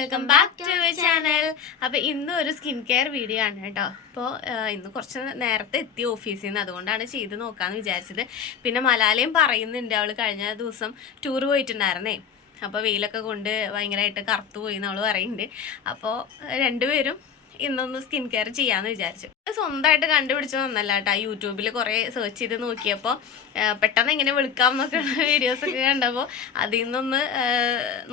Welcome back to channel അപ്പൊ ഇന്ന് ഒരു സ്കിൻ കെയർ വീഡിയോ ആണ് കേട്ടോ. അപ്പോൾ ഇന്ന് കുറച്ച് നേരത്തെ എത്തി ഓഫീസിൽ നിന്ന് അതുകൊണ്ടാണ് ചെയ്ത് നോക്കാന്ന് വിചാരിച്ചത്. പിന്നെ മലാലയും പറയുന്നുണ്ട് അവൾ കഴിഞ്ഞ ദിവസം ടൂർ പോയിട്ടുണ്ടായിരുന്നേ. അപ്പോൾ വെയിലൊക്കെ കൊണ്ട് ഭയങ്കരമായിട്ട് കറുത്തു പോയി എന്ന് അവൾ പറയുന്നുണ്ട്. അപ്പോൾ രണ്ടുപേരും ഇന്നൊന്ന് സ്കിൻ കെയർ ചെയ്യാന്ന് വിചാരിച്ചു. സ്വന്തമായിട്ട് കണ്ടുപിടിച്ചതൊന്നല്ല കേട്ടോ. യൂട്യൂബിൽ കുറേ സെർച്ച് ചെയ്ത് നോക്കിയപ്പോൾ പെട്ടെന്ന് ഇങ്ങനെ വിളിക്കാം എന്നൊക്കെയുള്ള വീഡിയോസ് ഒക്കെ കണ്ടപ്പോൾ അതിൽ നിന്നൊന്ന്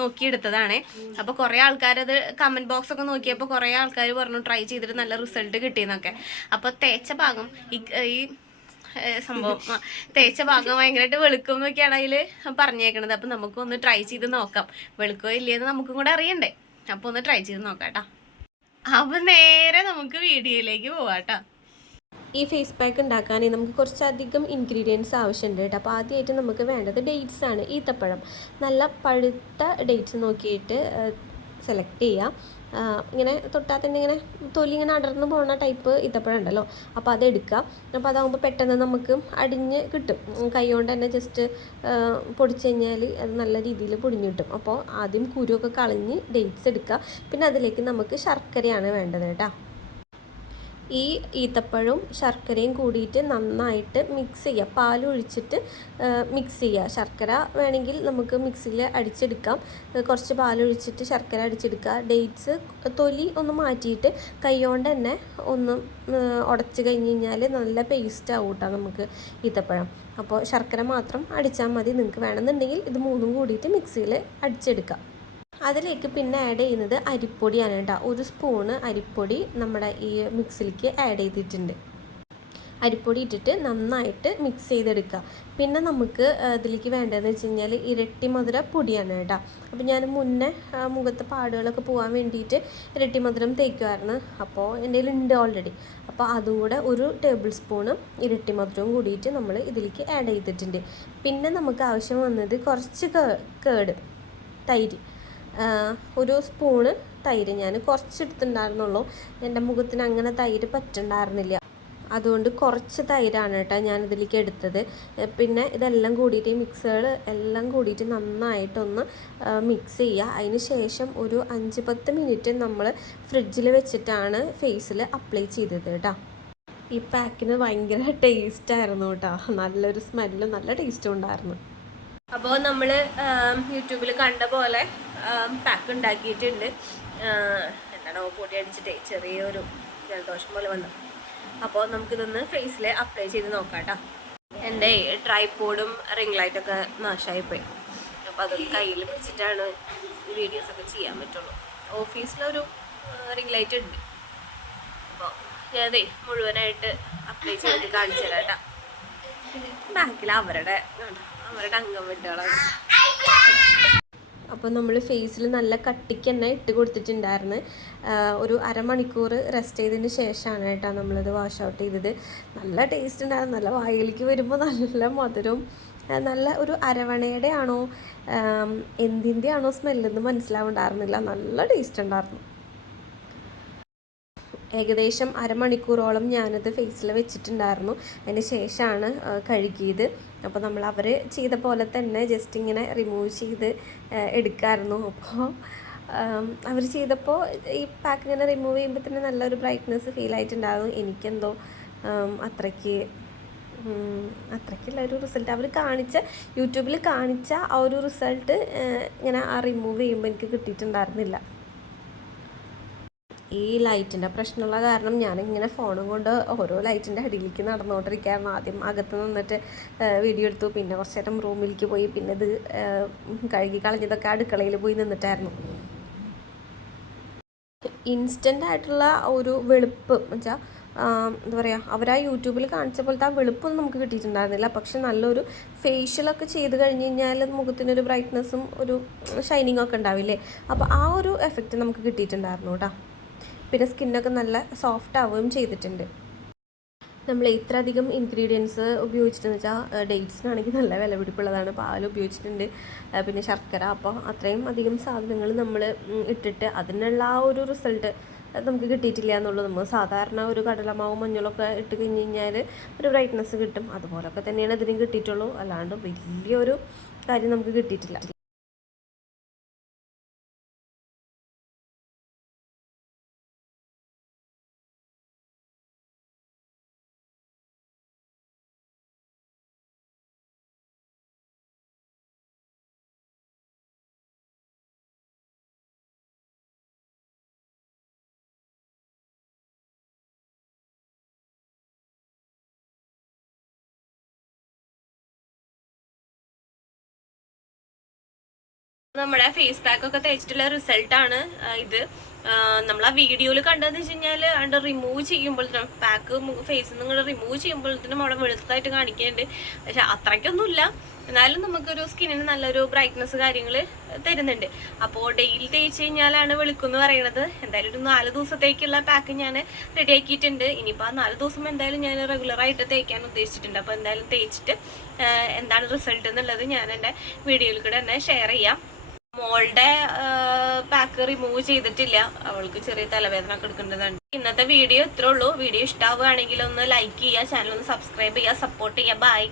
നോക്കിയെടുത്തതാണ്. അപ്പോൾ കുറേ ആൾക്കാരത് കമന്റ് ബോക്സ് ഒക്കെ നോക്കിയപ്പോൾ കുറേ ആൾക്കാർ പറഞ്ഞു ട്രൈ ചെയ്തിട്ട് നല്ല റിസൾട്ട് കിട്ടിയെന്നൊക്കെ. അപ്പോൾ തേച്ച ഭാഗം ഈ സംഭവം തേച്ച ഭാഗം ഭയങ്കരമായിട്ട് വെളുക്കും എന്നൊക്കെയാണ് അതിൽ പറഞ്ഞേക്കണത്. അപ്പം നമുക്കൊന്ന് ട്രൈ ചെയ്ത് നോക്കാം. വെളുക്കോ ഇല്ലയെന്ന് നമുക്കും കൂടെ അറിയണ്ടേ. അപ്പോൾ ഒന്ന് ട്രൈ ചെയ്ത് നോക്കാം കേട്ടോ. അപ്പൊ നേരെ നമുക്ക് വീഡിയോയിലേക്ക് പോവാട്ടോ. ഈ ഫേസ് പാക്ക് ഉണ്ടാക്കാനേ നമുക്ക് കുറച്ചധികം ഇൻഗ്രീഡിയൻസ് ആവശ്യമുണ്ട് കേട്ടോ. അപ്പോൾ ആദ്യമായിട്ട് നമുക്ക് വേണ്ടത് ഡേറ്റ്സ് ആണ്. ഈത്തപ്പഴം. നല്ല പഴുത്ത ഡേറ്റ്സ് നോക്കിയിട്ട് സെലക്ട് ചെയ്യുക ഇങ്ങനെ തൊട്ടാൽ തന്നെ ഇങ്ങനെ തൊലി ഇങ്ങനെ അടർന്നു പോകുന്ന ടൈപ്പ് ഇത്തപ്പഴുണ്ടല്ലോ അപ്പോൾ അത് എടുക്കുക അപ്പോൾ അതാകുമ്പോൾ പെട്ടെന്ന് നമുക്ക് അടിഞ്ഞ് കിട്ടും. കൈ കൊണ്ട് തന്നെ ജസ്റ്റ് പൊടിച്ച് കഴിഞ്ഞാൽ അത് നല്ല രീതിയിൽ പൊടിഞ്ഞു കിട്ടും. അപ്പോൾ ആദ്യം കുരുവൊക്കെ കളഞ്ഞ് ഡേറ്റ്സ് എടുക്കുക പിന്നെ അതിലേക്ക് നമുക്ക് ശർക്കരയാണ് വേണ്ടത് കേട്ടോ. ഈ ഈത്തപ്പഴവും ശർക്കരയും കൂടിയിട്ട് നന്നായിട്ട് മിക്സ് ചെയ്യുക. പാൽ ഒഴിച്ചിട്ട് മിക്സ് ചെയ്യുക. ശർക്കര വേണമെങ്കിൽ നമുക്ക് മിക്സിയിൽ അടിച്ചെടുക്കാം. കുറച്ച് പാൽ ഒഴിച്ചിട്ട് ശർക്കര അടിച്ചെടുക്കുക. ഡേറ്റ്സ് തൊലി ഒന്ന് മാറ്റിയിട്ട് കൈകൊണ്ട് തന്നെ ഒന്ന് ഉടച്ച് കഴിഞ്ഞ് കഴിഞ്ഞാൽ നല്ല പേസ്റ്റ് ആവും കേട്ടോ നമുക്ക് ഈത്തപ്പഴം. അപ്പോൾ ശർക്കര മാത്രം അടിച്ചാൽ മതി. നിങ്ങൾക്ക് വേണമെന്നുണ്ടെങ്കിൽ ഇത് മൂന്നും കൂടിയിട്ട് മിക്സിയിൽ അടിച്ചെടുക്കാം. അതിലേക്ക് പിന്നെ ആഡ് ചെയ്യുന്നത് അരിപ്പൊടിയാണ് കേട്ടോ. ഒരു സ്പൂണ് അരിപ്പൊടി നമ്മുടെ ഈ മിക്സിലേക്ക് ആഡ് ചെയ്തിട്ടുണ്ട്. അരിപ്പൊടി ഇട്ടിട്ട് നന്നായിട്ട് മിക്സ് ചെയ്തെടുക്കുക. പിന്നെ നമുക്ക് ഇതിലേക്ക് വേണ്ടതെന്ന് വെച്ച് കഴിഞ്ഞാൽ ഇരട്ടി മധുര പൊടിയാണ് കേട്ടോ. അപ്പോൾ ഞാൻ മുന്നേ മുഖത്ത് പാടുകളൊക്കെ പോകാൻ വേണ്ടിയിട്ട് ഇരട്ടി മധുരം തേക്കുമായിരുന്നു അപ്പോൾ എന്റെ ഉണ്ട് ഓൾറെഡി അപ്പോൾ അതും കൂടെ ഒരു ടേബിൾ സ്പൂണ് ഇരട്ടി മധുരവും കൂടിയിട്ട് നമ്മൾ ഇതിലേക്ക് ആഡ് ചെയ്തിട്ടുണ്ട്. പിന്നെ നമുക്ക് ആവശ്യം വന്നത് കുറച്ച് കേട് തൈര്. ഒരു സ്പൂണ് തൈര് ഞാൻ കുറച്ചെടുത്തിട്ടുണ്ടായിരുന്നുള്ളൂ. എന്റെ മുഖത്തിന് അങ്ങനെ തൈര് പറ്റുണ്ടായിരുന്നില്ല. അതുകൊണ്ട് കുറച്ച് തൈരാണ് കേട്ടോ ഞാൻ ഇതിലേക്ക് എടുത്തത് പിന്നെ ഇതെല്ലാം കൂടിയിട്ട് ഈ മിക്സുകൾ എല്ലാം കൂടിയിട്ട് നന്നായിട്ടൊന്ന് മിക്സ് ചെയ്യുക. അതിന് ശേഷം ഒരു അഞ്ച് പത്ത് മിനിറ്റ് നമ്മൾ ഫ്രിഡ്ജിൽ വെച്ചിട്ടാണ് ഫേസിൽ അപ്ലൈ ചെയ്തത് കേട്ടോ. ഈ പാക്കിന് ഭയങ്കര ടേസ്റ്റായിരുന്നു കേട്ടോ. നല്ലൊരു സ്മെല്ലും നല്ല ടേസ്റ്റും ഉണ്ടായിരുന്നു. അപ്പോൾ നമ്മൾ യൂട്യൂബിൽ കണ്ട പോലെ പാക്ക് ഉണ്ടാക്കിയിട്ടുണ്ട് എന്താണോ പൊടി അടിച്ചിട്ടേ ചെറിയൊരു ജലദോഷം പോലെ വന്നു. അപ്പോൾ നമുക്കിതൊന്ന് ഫേസിൽ അപ്ലൈ ചെയ്ത് നോക്കാം കേട്ടോ എന്റെ ട്രൈപോഡും റിംഗ് ലൈറ്റൊക്കെ നാശമായിപ്പോയി അപ്പോൾ അത് കയ്യിൽ പിടിച്ചിട്ടാണ് വീഡിയോസ് ഒക്കെ ചെയ്യാൻ പറ്റുള്ളൂ. ഓഫീസിലൊരു റിംഗ് ലൈറ്റ് ഉണ്ട്. അപ്പോൾ ഞാനതേ മുഴുവനായിട്ട് അപ്ലൈ ചെയ്ത് കാണിച്ചു തരാം കേട്ടോ ബാക്കിൽ അവരുടെ അവരുടെ അംഗം വെട്ടുകളാണ് അപ്പോൾ നമ്മൾ ഫേസിൽ നല്ല കട്ടിക്ക് തന്നെ ഇട്ട് കൊടുത്തിട്ടുണ്ടായിരുന്നു. ഒരു അരമണിക്കൂർ റെസ്റ്റ് ചെയ്തതിന് ശേഷമാണ് കേട്ടോ നമ്മളിത് വാഷ് ഔട്ട് ചെയ്തത്. നല്ല ടേസ്റ്റ് ഉണ്ടായിരുന്നു. നല്ല വായിലേക്ക് വരുമ്പോൾ നല്ല മധുരവും നല്ല ഒരു അരവണയുടെ ആണോ എന്തിന്റെ ആണോ സ്മെല്ലെന്ന് മനസ്സിലാവുണ്ടായിരുന്നില്ല നല്ല ടേസ്റ്റ് ഉണ്ടായിരുന്നു. ഏകദേശം അരമണിക്കൂറോളം ഞാനത് ഫേസിൽ വെച്ചിട്ടുണ്ടായിരുന്നു. അതിന് ശേഷമാണ് കഴുകിയത്. അപ്പോൾ നമ്മൾ അവർ ചെയ്ത പോലെ തന്നെ ജസ്റ്റ് ഇങ്ങനെ റിമൂവ് ചെയ്ത് എടുക്കാമായിരുന്നു അപ്പോൾ അവർ ചെയ്തപ്പോൾ ഈ പാക്ക് ഇങ്ങനെ റിമൂവ് ചെയ്യുമ്പോൾ തന്നെ നല്ലൊരു ബ്രൈറ്റ്നെസ് ഫീൽ ആയിട്ടുണ്ടായിരുന്നു എനിക്കെന്തോ അത്രയ്ക്ക് അത്രയ്ക്കുള്ള ഒരു റിസൾട്ട് അവർ കാണിച്ച യൂട്യൂബിൽ കാണിച്ച ആ ഒരു റിസൾട്ട് ഇങ്ങനെ ആ റിമൂവ് ചെയ്യുമ്പോൾ എനിക്ക് കിട്ടിയിട്ടുണ്ടായിരുന്നില്ല. ഈ ലൈറ്റിന്റെ പ്രശ്നമുള്ള കാരണം ഞാനിങ്ങനെ ഫോണും കൊണ്ട് ഓരോ ലൈറ്റിന്റെ അടിയിലേക്ക് നടന്നുകൊണ്ടിരിക്കുകയായിരുന്നു. ആദ്യം അകത്ത് നിന്നിട്ട് വീഡിയോ എടുത്തു. പിന്നെ കുറച്ച് നേരം റൂമിലേക്ക് പോയി. പിന്നെ ഇത് കഴുകി കളഞ്ഞതൊക്കെ അടുക്കളയിൽ പോയി നിന്നിട്ടായിരുന്നു. ഇൻസ്റ്റന്റ് ആയിട്ടുള്ള ഒരു വെളുപ്പ് വെച്ചാൽ എന്താ പറയുക അവർ ആ യൂട്യൂബിൽ കാണിച്ച പോലത്തെ ആ വെളുപ്പൊന്നും നമുക്ക് കിട്ടിയിട്ടുണ്ടായിരുന്നില്ല. പക്ഷെ നല്ലൊരു ഫേഷ്യലൊക്കെ ചെയ്ത് കഴിഞ്ഞ് കഴിഞ്ഞാൽ മുഖത്തിനൊരു ബ്രൈറ്റ്നസ്സും ഒരു ഷൈനിങ്ങും ഒക്കെ ഉണ്ടാവില്ലേ? അപ്പോൾ ആ ഒരു എഫക്റ്റ് നമുക്ക് കിട്ടിയിട്ടുണ്ടായിരുന്നു കേട്ടോ. പിന്നെ സ്കിന്നൊക്കെ നല്ല സോഫ്റ്റ് ആവുകയും ചെയ്തിട്ടുണ്ട്. നമ്മൾ ഇത്ര അധികം ഇൻഗ്രീഡിയൻസ് ഉപയോഗിച്ചിട്ടെന്ന് വെച്ചാൽ ഡേറ്റ്സിനാണെങ്കിൽ നല്ല വില പിടിപ്പുള്ളതാണ് പാൽ ഉപയോഗിച്ചിട്ടുണ്ട് പിന്നെ ശർക്കര അപ്പോൾ അത്രയും അധികം സാധനങ്ങൾ നമ്മൾ ഇട്ടിട്ട് അതിനുള്ള ആ ഒരു റിസൾട്ട് നമുക്ക് കിട്ടിയിട്ടില്ല എന്നുള്ളത് നമ്മൾ സാധാരണ ഒരു കടലമാവും മഞ്ഞളൊക്കെ ഇട്ട് കഴിഞ്ഞ് കഴിഞ്ഞാൽ ഒരു ബ്രൈറ്റ്നസ് കിട്ടും. അതുപോലൊക്കെ തന്നെയാണ് ഇതിനും കിട്ടിയിട്ടുള്ളൂ. അല്ലാണ്ട് വലിയൊരു കാര്യം നമുക്ക് കിട്ടിയിട്ടില്ല. നമ്മുടെ ഫേസ് പാക്ക് ഒക്കെ തേച്ചിട്ടുള്ള റിസൾട്ടാണ് ഇത്. നമ്മൾ ആ വീഡിയോയിൽ കണ്ടതെന്ന് വെച്ച് കഴിഞ്ഞാൽ അവിടെ റിമൂവ് ചെയ്യുമ്പോഴത്തേനും പാക്ക് ഫേസിൽ നിന്ന് റിമൂവ് ചെയ്യുമ്പോഴത്തേനും അവിടെ വെളുത്തതായിട്ട് കാണിക്കുന്നുണ്ട്. പക്ഷെ അത്രയ്ക്കൊന്നുമില്ല. എന്നാലും നമുക്കൊരു സ്കിന്നിന് നല്ലൊരു ബ്രൈറ്റ്നസ് കാര്യങ്ങൾ തരുന്നുണ്ട്. അപ്പോൾ ഡെയിലി തേച്ച് കഴിഞ്ഞാലാണ് വെളുക്കുമെന്ന് പറയണത്. എന്തായാലും ഒരു നാല് ദിവസത്തേക്കുള്ള പാക്ക് ഞാൻ റെഡി ആക്കിയിട്ടുണ്ട്. ഇനിയിപ്പോൾ ആ നാല് ദിവസം എന്തായാലും ഞാൻ റെഗുലറായിട്ട് തേക്കാൻ ഉദ്ദേശിച്ചിട്ടുണ്ട്. അപ്പോൾ എന്തായാലും തേച്ചിട്ട് എന്താണ് റിസൾട്ട് എന്നുള്ളത് ഞാൻ എന്റെ വീഡിയോയിൽ കൂടെ തന്നെ ഷെയർ ചെയ്യാം. മോളുടെ പാക്ക് റിമൂവ് ചെയ്തിട്ടില്ല. അവൾക്ക് ചെറിയ തലവേദന ഒക്കെ ഇന്നത്തെ വീഡിയോ ഇത്രേ ഉള്ളൂ. വീഡിയോ ഇഷ്ടമാവുകയാണെങ്കിൽ ഒന്ന് ലൈക്ക് ചെയ്യുക ചാനൽ ഒന്ന് സബ്സ്ക്രൈബ് ചെയ്യുക സപ്പോർട്ട് ചെയ്യുക. ബൈ